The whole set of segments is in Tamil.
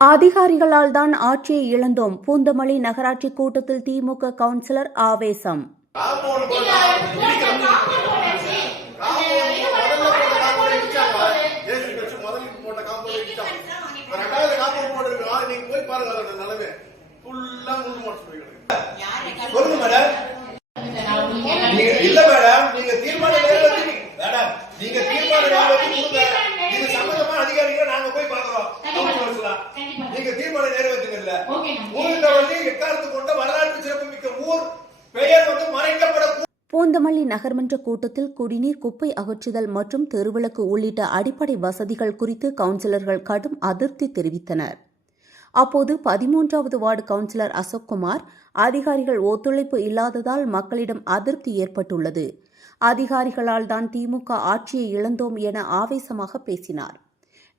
அதிகாரிகளால் தான் ஆட்சியை இழந்தோம். பூந்தமல்லி நகராட்சி கூட்டத்தில் திமுக கவுன்சிலர் ஆவேசம். பூந்தமல்லி நகர்மன்ற கூட்டத்தில் குடிநீர், குப்பை அகற்றுதல் மற்றும் தெருவிளக்கு உள்ளிட்ட அடிப்படை வசதிகள் குறித்து கவுன்சிலர்கள் கடும் அதிருப்தி தெரிவித்தனர். அப்போது 13வது வார்டு கவுன்சிலர் அசோக்குமார், அதிகாரிகள் ஒத்துழைப்பு இல்லாததால் மக்களிடம் அதிருப்தி ஏற்பட்டுள்ளது. அதிகாரிகளால் தான் திமுக ஆட்சியை இழந்தோம் என ஆவேசமாக பேசினார்.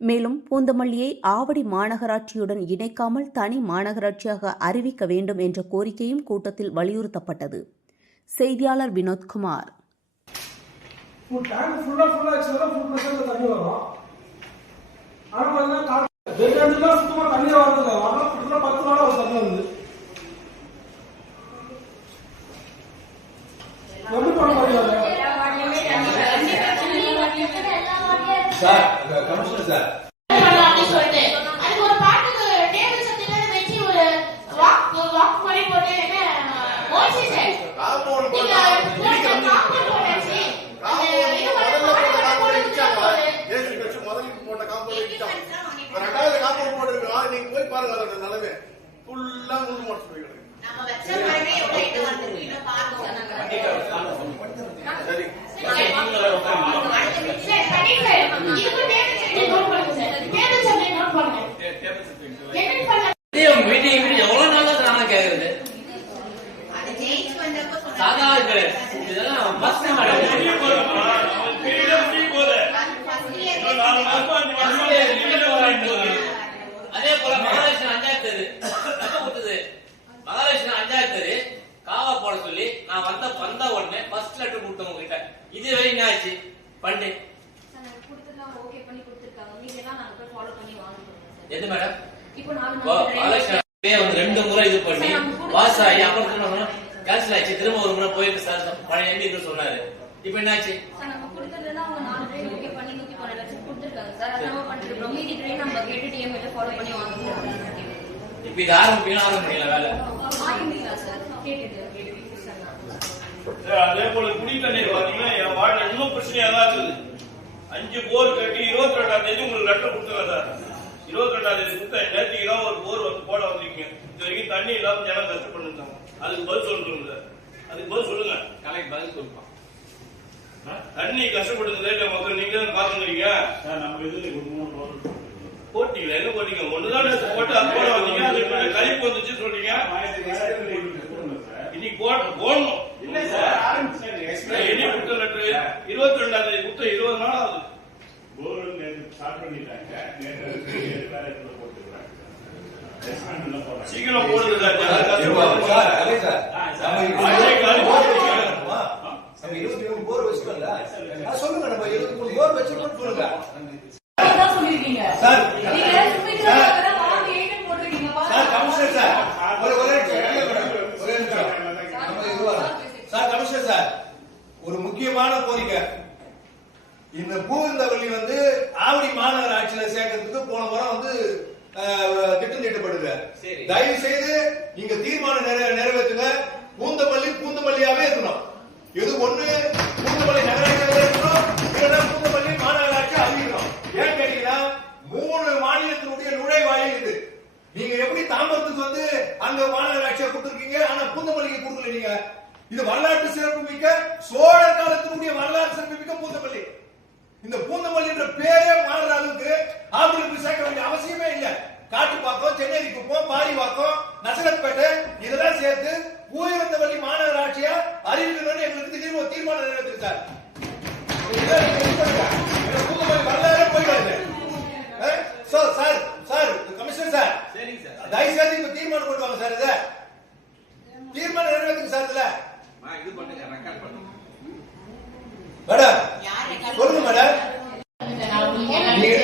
மேலும் பூந்தமல்லியை ஆவடி மாநகராட்சியுடன் இணைக்காமல் தனி மாநகராட்சியாக அறிவிக்க வேண்டும் என்ற கோரிக்கையும் கூட்டத்தில் வலியுறுத்தப்பட்டது. செய்தியாளர் வினோத்குமார். அதே போல மகாலட்சுமி அஞ்சாயிரத்து காவா போட சொல்லி நான் வந்த உடனே ஃபர்ஸ்ட் லெட்டர் கொடுத்தவங்க கிட்ட இது வரை என்ன ஆச்சு பண்ணு எது மேடம்? இப்போ மகாலட்சுமி ரெண்டு முறை இது பண்ணி பாஸ் ஆகி அப்புறம் கேன்சல் ஆச்சு. திரும்ப ஒரு முறை போயிருக்கு சார் பழைய எம்பி சொன்னாரு. இப்ப என்னாச்சு? இப்ப இது ஆரம்பிக்கலாம் வேலை. அதே போல குடி தண்ணீர் பாத்தீங்கன்னா என் வார்டு இன்னும் பிரச்சனையா தான் இருக்குது. 5 போர் கட்டி 22ஆம் தேதி உங்களுக்கு லெட்டர் கொடுத்துருங்க சார். 22ஆம் தேதி கொடுத்த நேற்றுக்கு தான் ஒரு போர் வந்து போட வந்திருக்கீங்க. இது வரைக்கும் தண்ணி இல்லாம ஜனம் கஷ்டப்படுங்க. அதுக்கு பதில் சொல்லுங்க சார். அதுக்கு பதில் சொல்லுங்க. கலெக்ட் பதில் சொல்லுவான். தண்ணி கஷ்டப்படுது மக்கள் நீங்க தான் பாத்துக்கிறீங்க. போட்டீங்களா? என்ன போட்டீங்க? ஒண்ணுதான் போட்டு அது போட வந்தீங்க. அது கழிப்பு வந்துச்சு சொல்றீங்க. இன்னைக்கு போடணும். இல்ல சார் என்ன கொடுத்த லெட்டர் 22ஆம் தேதி கொடுத்த 20 நாள் ஆகுது. சீக்கிரம் போடுங்க சார். சொல்லுங்க, நம்ம 23 போர் வச்சிருக்கோம் சொல்லுங்க. ஒரு முக்கியமான கோரிக்கை, இந்த பூந்தவல்லி வந்து ஆவடி மாநகராட்சியில சேர்க்கறதுக்கு போன முறை வந்து திட்டம் தீட்டப்படுது. தயவு செய்து நீங்க தீர்மானம் நிறைவேற்றுங்க. பூந்தமல்லியாவே இருக்கணும். எது ஒண்ணு பூந்தமல்லி நகராட்சியாவே இருக்கணும், இல்லைன்னா பூந்தமல்லி மாநகராட்சி அறிவிக்கணும். ஏன் கேட்டீங்கன்னா 3 மாநிலத்தினுடைய நுழைவாயில் இது. நீங்க எப்படி தாம்பரத்துக்கு வந்து அங்க மாநகராட்சியா கொடுத்துருக்கீங்க, ஆனா பூந்தமல்லிக்கு கொடுக்கல. நீங்க இது வரலாற்று சிறப்பு மிக்க சோழர் காலத்தினுடைய வரலாற்று சிறப்பு மிக்க பூந்தமல்லி. இந்த பூந்தமல்லி என்ற பேரே மாறுற அளவுக்கு ஆவடிக்கு சேர்க்க வேண்டிய அவசியமே இல்லை. காட்டுப்பாக்கம், சென்னை குப்பம், பாரிவாக்கம், நசரத்பேட்டை இதெல்லாம் சேர்த்து பூந்தமல்லி மாநகராட்சியா அறிவிக்கணும்னு எங்களுக்கு தீர்மானம் நிறைவேற்று சார். பூந்தமல்லி வரலாறு போயிடாது சார். கமிஷனர் சார், தயவு செய்து இப்ப தீர்மானம் கொண்டு வாங்க சார். இதை தீர்மானம் நிறைவேற்றுங்க சார். இதுல மேடம் சொல்லுங்க மேடம்.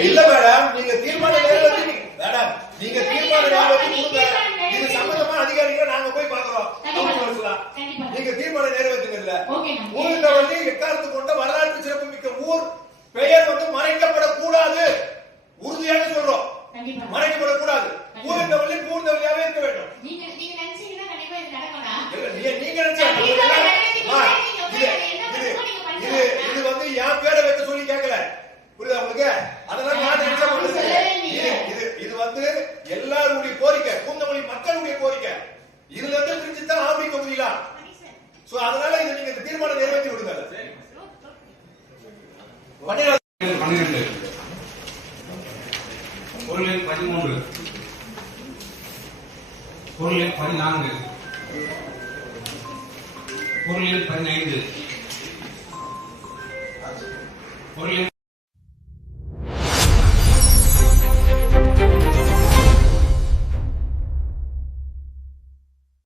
இல்ல மேடம், நீங்க தீர்மானம் நிறைவேற்றி மேடம் நீங்க தீர்மானம் நிறைவேற்றி கொடுங்க. இது சம்பந்தமா அதிகாரிகளை நாங்க போய் பாக்குறோம். நீங்க தீர்மானம் நிறைவேற்றுங்க. இல்ல பூந்தமல்லி எக்காரணத்து கொண்ட வரலாற்று சிறப்பு மிக்க ஊர் பெயர் வந்து மறைக்கப்படக்கூடாது. உறுதியாக சொல்றோம், மறைக்கப்படக்கூடாது. பூந்தமல்லி பூந்தமல்லியாவே இருக்க வேண்டும். நீங்க நினைச்சீங்கன்னா கண்டிப்பா இது நடக்கும். நீங்க நினைச்சா இது வந்து என் பேரை வைக்க சொல்லி கேட்கல, புரியுதா உங்களுக்கு? அதெல்லாம் நான் நினைச்சா இது வந்து எல்லாருடைய கோரிக்கை, பூந்தமல்லி மக்களுடைய கோரிக்கை. இதுல இருந்து பிரிச்சுதான் ஆவடி தொகுதிலாம். சோ அதனால இதை நீங்க தீர்மானம் நிறைவேற்றி விடுங்க. 12 பொருள் எண் 13 பொருள் எண் 14 பொருள் எண் 15 பொருள் எண்